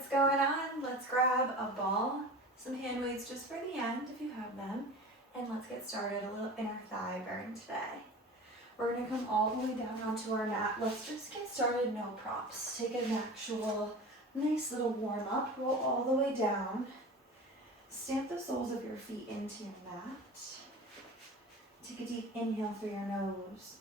What's going on? Let's grab a ball, some hand weights just for the end if you have them, and let's get started. A little inner thigh burn today. We're gonna come all the way down onto our mat. Let's just get started, no props. Take an actual nice little warm up, roll all the way down. Stamp the soles of your feet into your mat. Take a deep inhale through your nose.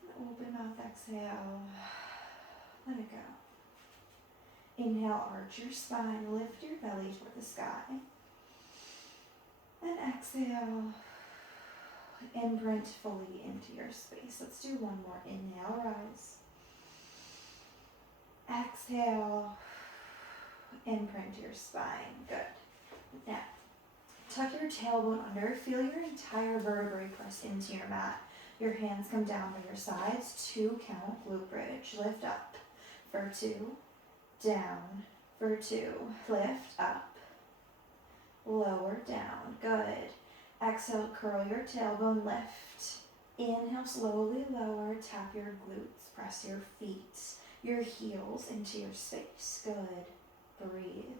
And open mouth, exhale. Let it go. Inhale, arch your spine, lift your belly toward the sky. And exhale, imprint fully into your space. Let's do one more. Inhale, rise. Exhale, imprint your spine. Good. Now, tuck your tailbone under. Feel your entire vertebrae press into your mat. Your hands come down by your sides. 2 count, glute bridge. Lift up for 2. Down for 2. Lift up. Lower down. Good. Exhale, curl your tailbone, lift. Inhale, slowly lower. Tap your glutes. Press your feet, your heels into your space. Good. Breathe.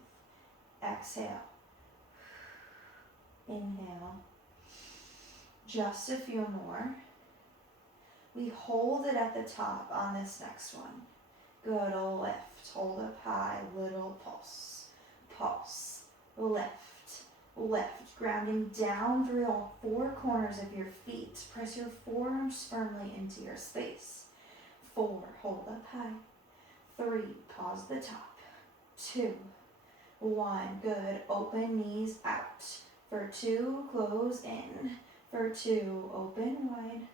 Exhale. Inhale. Just a few more. We hold it at the top on this next one. Good, lift. Hold up high, little pulse. Pulse. Lift. Lift. Grounding down through all 4 corners of your feet. Press your forearms firmly into your space. 4. Hold up high. 3. Pause the top. 2. 1. Good. Open knees out. For 2, close in. For 2, open wide.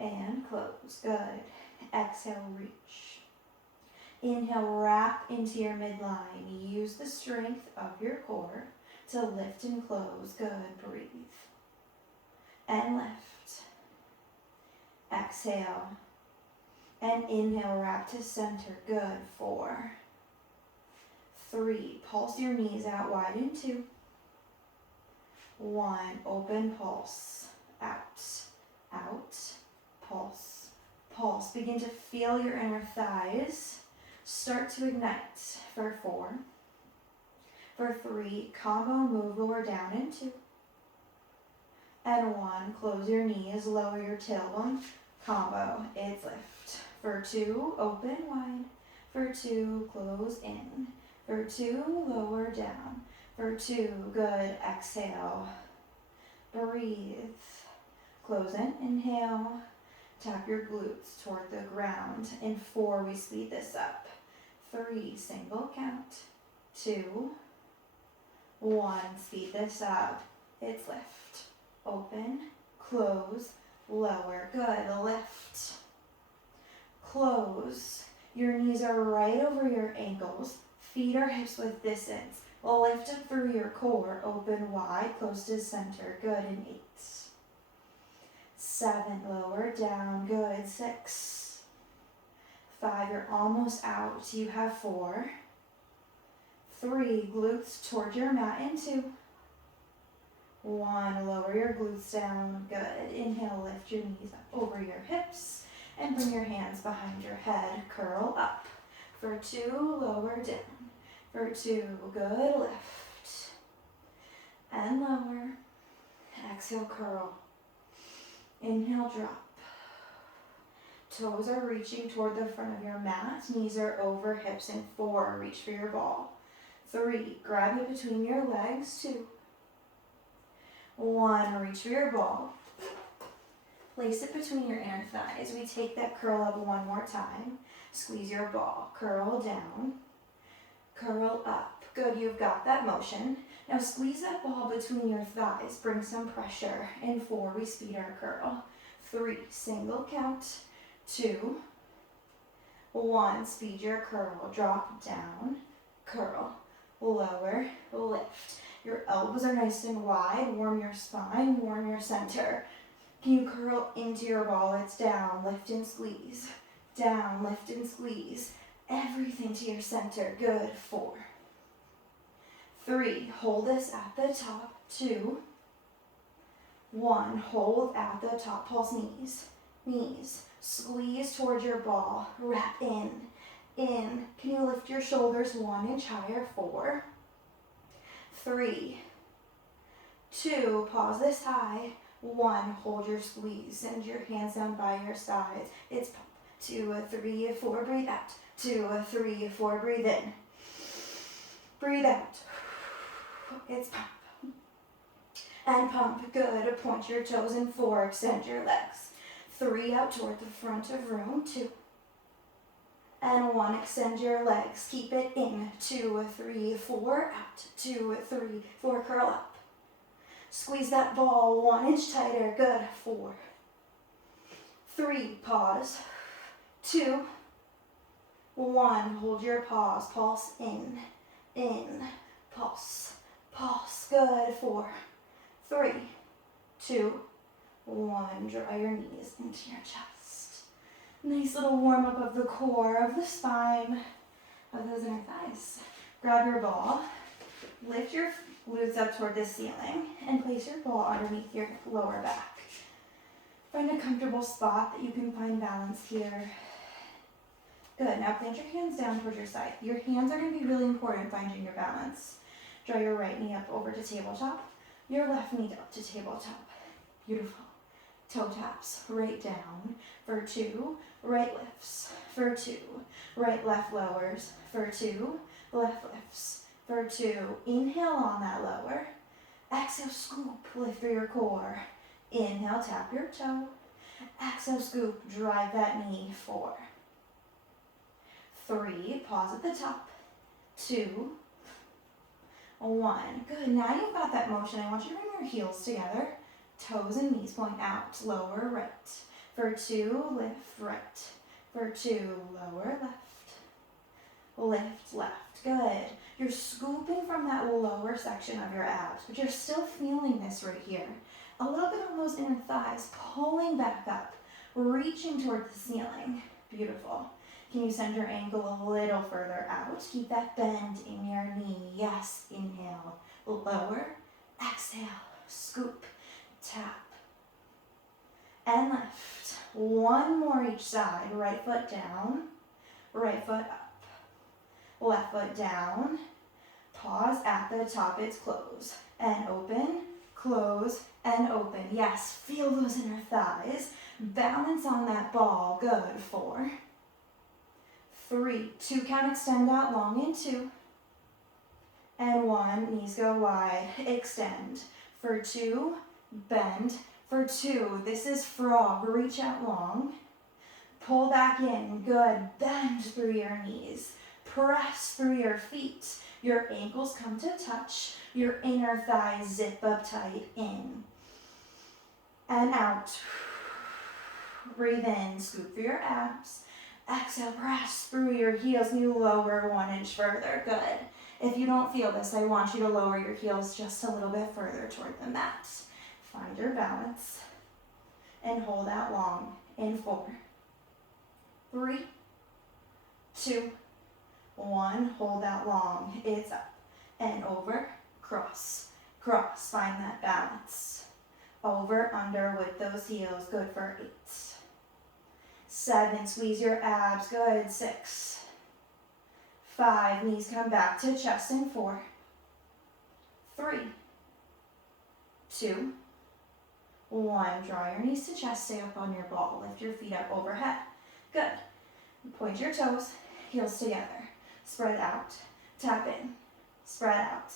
And close. Good. Exhale, reach. Inhale, wrap into your midline. Use the strength of your core to lift and close. Good. Breathe. And lift. Exhale. And inhale, wrap to center. Good. 4. 3. Pulse your knees out wide in 2. 1. Open pulse. Out. Out. Pulse. Pulse. Begin to feel your inner thighs start to ignite for 4. For 3, combo move lower down in 2. And 1, close your knees, lower your tailbone, combo, it's lift. For 2, open wide. For 2, close in. For 2, lower down. For 2, good, exhale. Breathe. Close in, inhale. Tap your glutes toward the ground. In 4, we speed this up. 3, single count. 2, 1, speed this up. It's lift. Open, close, lower. Good, lift. Close. Your knees are right over your ankles. Feet are hips width distance. Lift up through your core. Open wide, close to center. Good, in 8. 7, lower down. Good, 6. 5, you're almost out. You have 4. 3, glutes toward your mat in 2. 1, lower your glutes down. Good. Inhale, lift your knees up over your hips and bring your hands behind your head. Curl up. For 2, lower down. For 2, good, lift. And lower. Exhale, curl. Inhale, drop. Toes are reaching toward the front of your mat. Knees are over hips in 4. Reach for your ball. 3, grab it between your legs. 2. 1, reach for your ball. Place it between your inner thighs. We take that curl up one more time. Squeeze your ball. Curl down. Curl up. Good, you've got that motion. Now squeeze that ball between your thighs. Bring some pressure. In 4, we speed our curl. 3, single count. 2, 1, speed your curl. Drop down. Curl. Lower. Lift. Your elbows are nice and wide. Warm your spine. Warm your center. Can you curl into your ball? It's down. Lift and squeeze. Down. Lift and squeeze. Everything to your center. Good. 4. 3, hold this at the top. 2, 1, hold at the top. Pulse knees. Knees. Squeeze towards your ball. Wrap in. in. Can you lift your shoulders 1 inch higher? 4, 3, 2, pause this high. 1, hold your squeeze. Send your hands down by your sides. It's pump. 2, 3, 4, breathe out. 2, 3, 4, breathe in. Breathe out. It's pump. And pump. Good. Point your toes in. 4, extend your legs. 3, out toward the front of room. 2. And 1, extend your legs. Keep it in. 2, 3, 4, out. 2, 3, 4, curl up. Squeeze that ball 1 inch tighter. Good. 4, 3, pause. 2, 1, hold your pause. Pulse in, pulse, pulse. Good. 4, 3, 2, 1. Draw your knees into your chest. Nice little warm up of the core, of the spine, of those inner thighs. Grab your ball, lift your glutes up toward the ceiling, and place your ball underneath your lower back. Find a comfortable spot that you can find balance here. Good. Now plant your hands down towards your side. Your hands are going to be really important in finding your balance. Draw your right knee up over to tabletop. Your left knee up to tabletop. Beautiful. Toe taps right down for 2. Right lifts for 2. Right left lowers for 2. Left lifts for 2. Inhale on that lower. Exhale, scoop. Lift through your core. Inhale, tap your toe. Exhale, scoop. Drive that knee. 4, 3, pause at the top. 2, 1. Good. Now you've got that motion. I want you to bring your heels together. Toes and knees point out. Lower right. For 2, lift right. For 2, lower left. Lift left. Good. You're scooping from that lower section of your abs, but you're still feeling this right here. A little bit on those inner thighs, pulling back up, reaching toward the ceiling. Beautiful. Can you send your ankle a little further out? Keep that bend in your knee. Yes, inhale. Lower. Exhale. Scoop. Tap. And lift. 1 more each side. Right foot down. Right foot up. Left foot down. Pause at the top. It's close. And open. Close. And open. Yes, feel those inner thighs. Balance on that ball. Good. 4, 3, 2, count, extend out long in 2. And 1, knees go wide, extend. For 2, bend. For 2, this is frog, reach out long. Pull back in, good, bend through your knees. Press through your feet. Your ankles come to touch. Your inner thighs zip up tight, in. And out. Breathe in, scoop through your abs. Exhale, press through your heels. You lower 1 inch further. Good. If you don't feel this, I want you to lower your heels just a little bit further toward the mat. Find your balance and hold out long in 4, 3, 2, 1. Hold out long. It's up and over. Cross, cross. Find that balance. Over, under with those heels. Good for 8. 7, squeeze your abs. Good. 6, 5, knees come back to chest in 4, 3, 2, 1. Draw your knees to chest. Stay up on your ball. Lift your feet up overhead. Good. Point your toes. Heels together. Spread out. Tap in. Spread out.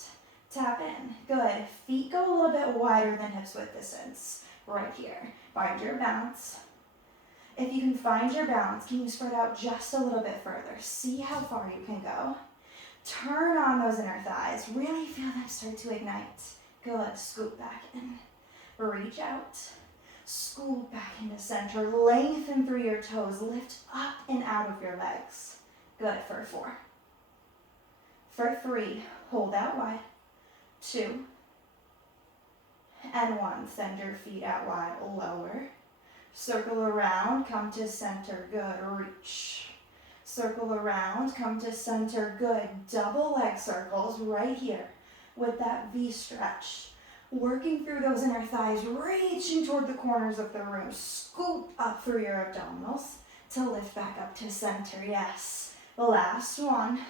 Tap in. Good. Feet go a little bit wider than hips width distance. Right here. Find your balance. If you can find your balance, can you spread out just a little bit further? See how far you can go. Turn on those inner thighs. Really feel them start to ignite. Good. Scoop back in. Reach out. Scoop back into center. Lengthen through your toes. Lift up and out of your legs. Good for 4. For 3, hold out wide. 2, and 1. Send your feet out wide. Lower. Circle around, come to center, good, reach. Circle around, come to center, good. Double leg circles right here with that V stretch. Working through those inner thighs, reaching toward the corners of the room. Scoop up through your abdominals to lift back up to center, yes. Last one.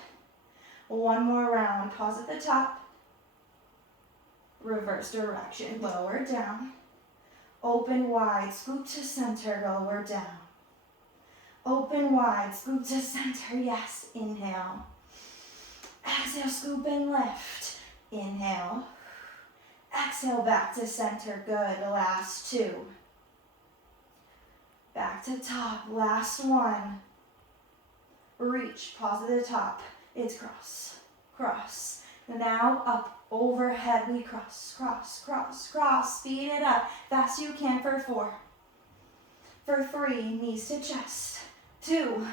One more round. Pause at the top. Reverse direction. Lower down. Open wide. Scoop to center. Lower down. Open wide. Scoop to center. Yes. Inhale. Exhale. Scoop and lift. Inhale. Exhale. Back to center. Good. Last two. Back to top. Last one. Reach. Pause at the top. It's cross. Cross. Now up. Overhead. We cross. Cross. Cross. Cross. Speed it up. Fast you can for 4. For 3. Knees to chest. 2.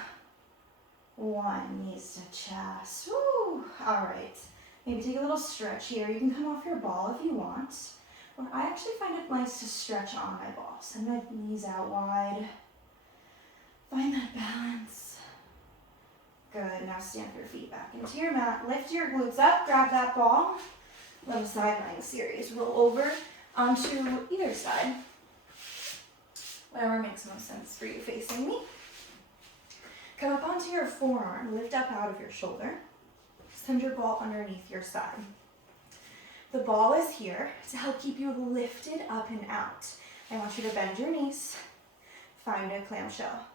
1. Knees to chest. Woo. All right. Maybe take a little stretch here. You can come off your ball if you want. Or I actually find it nice to stretch on my ball. Send my knees out wide. Find that balance. Good. Now stamp your feet back into your mat. Lift your glutes up. Grab that ball. Left side lying series. Roll over onto either side. Whatever makes most sense for you facing me. Come up onto your forearm. Lift up out of your shoulder. Send your ball underneath your side. The ball is here to help keep you lifted up and out. I want you to bend your knees. Find a clamshell.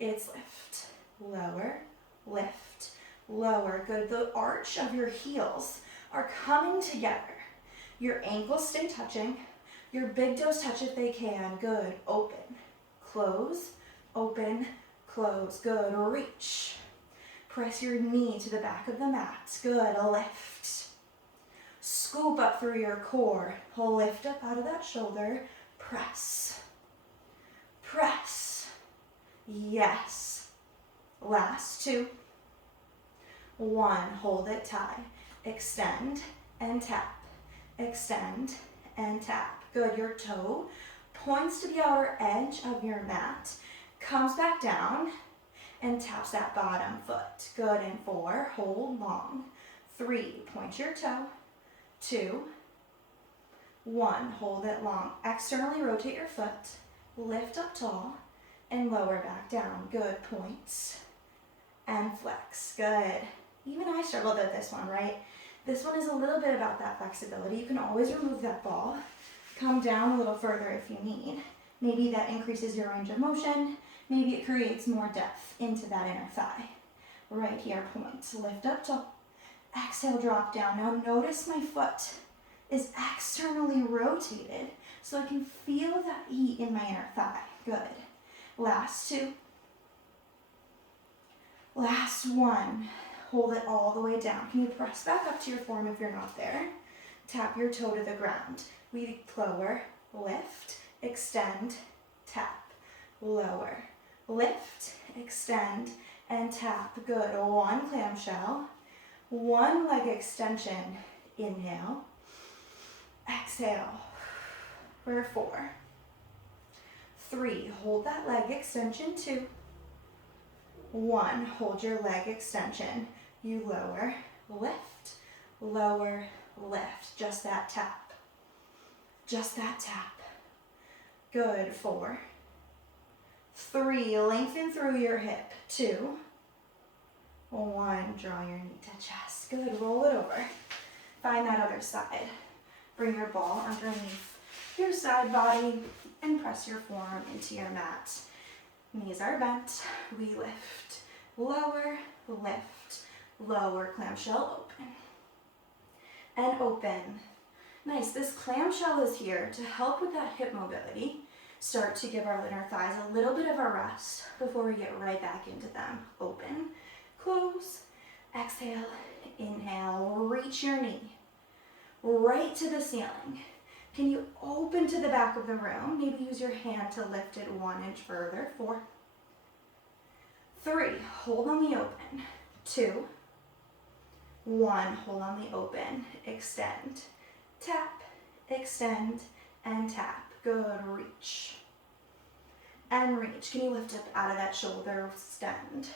It's lift. Lower. Lift. Lower. Good. The arch of your heels are coming together. Your ankles stay touching. Your big toes touch if they can. Good. Open. Close. Open. Close. Good. Reach. Press your knee to the back of the mat. Good. Lift. Scoop up through your core. Lift up out of that shoulder. Press. Press. Yes. Last 2. 1. Hold it tight. Extend and tap. Extend and tap. Good. Your toe points to the outer edge of your mat. Comes back down and taps that bottom foot. Good. And 4. Hold long. 3. Point your toe. 2. 1. Hold it long. Externally rotate your foot. Lift up tall and lower back down. Good. Points and flex. Good. Even I struggled with this one, right? This one is a little bit about that flexibility. You can always remove that ball. Come down a little further if you need. Maybe that increases your range of motion. Maybe it creates more depth into that inner thigh. Right here, points. Lift up tall. Exhale, drop down. Now notice my foot is externally rotated so I can feel that heat in my inner thigh. Good. Last 2. Last 1. Hold it all the way down. Can you press back up to your form if you're not there? Tap your toe to the ground. We lower, lift, extend, tap. Lower, lift, extend, and tap. Good. 1 clamshell. 1 leg extension. Inhale. Exhale. For 4. 3. Hold that leg extension. 2. 1. Hold your leg extension. You lower, lift, lower, lift. Just that tap. Just that tap. Good. 4. 3. Lengthen through your hip. 2. 1. Draw your knee to chest. Good. Roll it over. Find that other side. Bring your ball underneath your side body and press your forearm into your mat. Knees are bent. We lift. Lower, lift, lower. Clamshell open. And open. Nice. This clamshell is here to help with that hip mobility. Start to give our inner thighs a little bit of a rest before we get right back into them. Open, close, exhale, inhale. Reach your knee right to the ceiling. Can you open to the back of the room? Maybe use your hand to lift it 1 inch further. 4. 3. Hold on the open. 2. 1. Hold on the open. Extend. Tap. Extend. And tap. Good. Reach. And reach. Can you lift up out of that shoulder? Extend.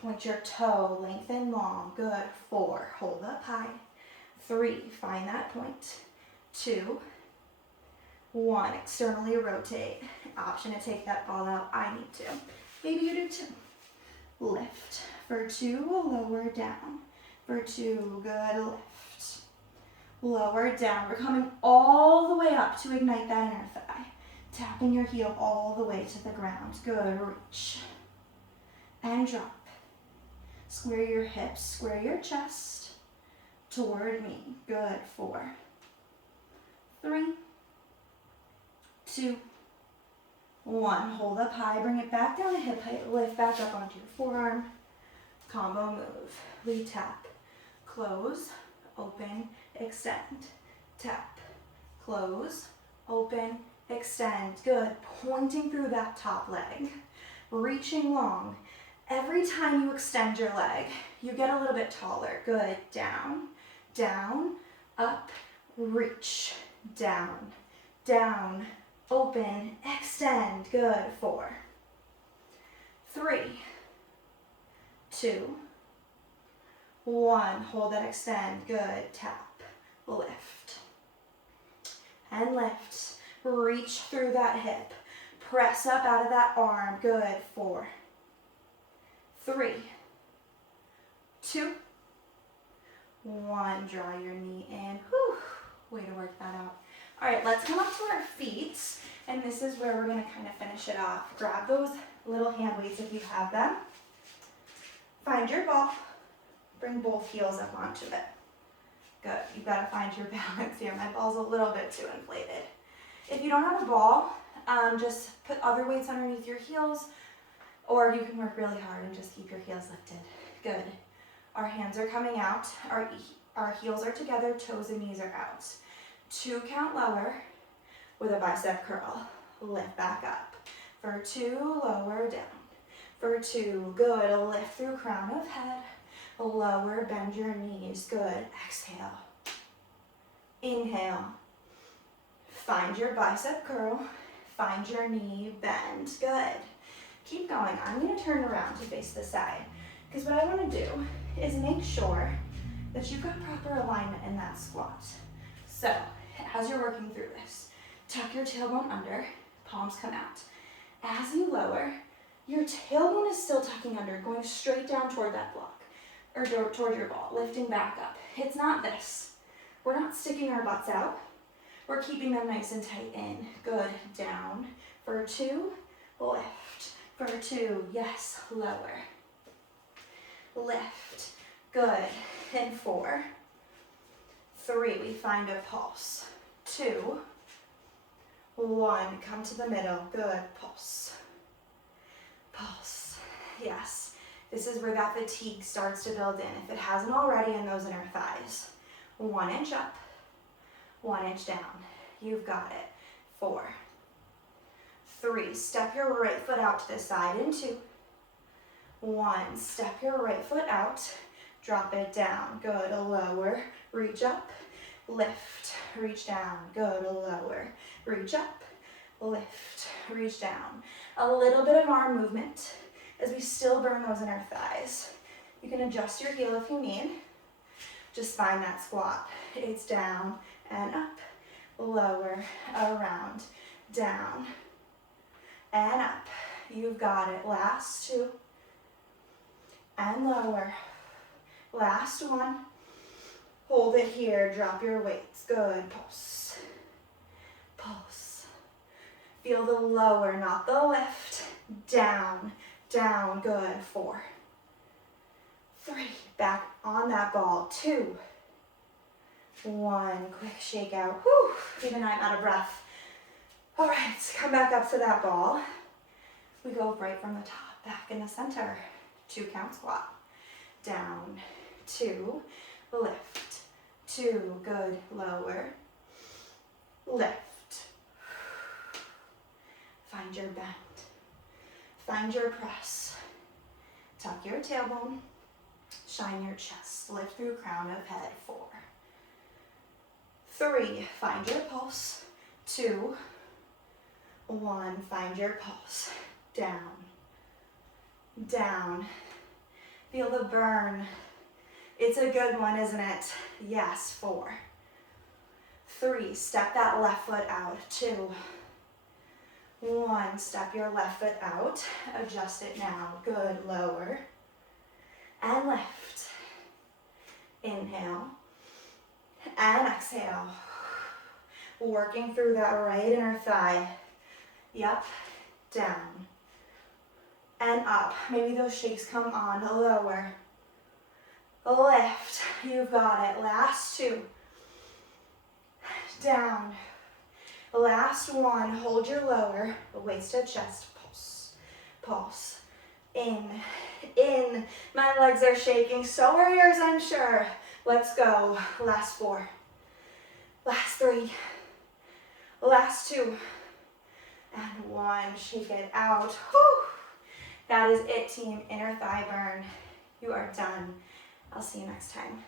Point your toe. Lengthen long. Good. 4. Hold up high. 3. Find that point. 2. 1. Externally rotate. Option to take that ball out. I need to. Maybe you do too. lift. For 2, lower down. For 2, good, lift. Lower down. We're coming all the way up to ignite that inner thigh. Tapping your heel all the way to the ground. Good, reach. And drop. Square your hips, square your chest toward me. Good, 4, 3, 2, 1. Hold up high, bring it back down to hip height, lift back up onto your forearm. Combo move. We tap, close, open, extend. Tap, close, open, extend. Good. Pointing through that top leg. Reaching long. Every time you extend your leg, you get a little bit taller. Good. Down, down, up, reach. Down, down, open, extend. Good. 4, 3, 2, 1. Hold that extend. Good. Tap, lift, and lift. Reach through that hip. Press up out of that arm. Good. 4, 3, 2, 1. Draw your knee in. Whew. Way to work that out. All right, let's come up to our feet, and this is where we're gonna kind of finish it off. Grab those little hand weights if you have them. Find your ball. Bring both heels up onto it. Good. You've got to find your balance here. My ball's a little bit too inflated. If you don't have a ball, just put other weights underneath your heels, or you can work really hard and just keep your heels lifted. Good. Our hands are coming out. Our heels are together. Toes and knees are out. 2 count lower with a bicep curl. Lift back up. For 2, lower down. For 2, good. Lift through crown of head. Lower, bend your knees. Good. Exhale. Inhale. Find your bicep curl. Find your knee bend. Good. Keep going. I'm going to turn around to face the side, because what I want to do is make sure that you've got proper alignment in that squat. So, as you're working through this, tuck your tailbone under, palms come out. As you lower, your tailbone is still tucking under, going straight down toward that block, or toward your ball, lifting back up. It's not this. We're not sticking our butts out. We're keeping them nice and tight in. Good. Down. For 2, lift. For 2, yes, lower. Lift. Good. And 4, 3, we find a pulse. 2, 1, come to the middle. Good. Pulse. Pulse. Yes. This is where that fatigue starts to build in, if it hasn't already, in those inner thighs. 1 inch up, 1 inch down. You've got it. 4, 3, step your right foot out to the side in 2. 1, step your right foot out, drop it down. Good. Lower, reach up, lift, reach down. Good. Lower, reach up, lift, reach down. A little bit of arm movement as we still burn those inner thighs. You can adjust your heel if you need. Just find that squat. It's down and up, lower, around, down, and up. You've got it. Last 2. And lower. Last 1. Hold it here. Drop your weights. Good. Pulse. Pulse. Feel the lower, not the lift. Down. Down. Good. 4, 3. Back on that ball. 2, 1. Quick shake out. Whew. Even I'm out of breath. All right. Come back up to that ball. We go right from the top, back in the center. 2 count squat. Down. 2. Lift. 2. Good. Lower. Lift. Find your bend. Find your press. Tuck your tailbone. Shine your chest. Lift through crown of head. 4, 3. Find your pulse. 2, 1. Find your pulse. Down. Down. Feel the burn. It's a good one, isn't it? Yes. 4, 3. Step that left foot out. 2, 1. Step your left foot out. Adjust it now. Good. Lower. and lift. Inhale and exhale. Working through that right inner thigh. Yep, down and up. Maybe those shakes come on, lower. Lift, you've got it. Last two. Down. Last one, hold your lower, waist to chest, pulse, pulse. In. My legs are shaking, so are yours, I'm sure. Let's go. Last four. Last three. Last two. And one. Shake it out. Whew. That is it, team. Inner thigh burn. You are done. I'll see you next time.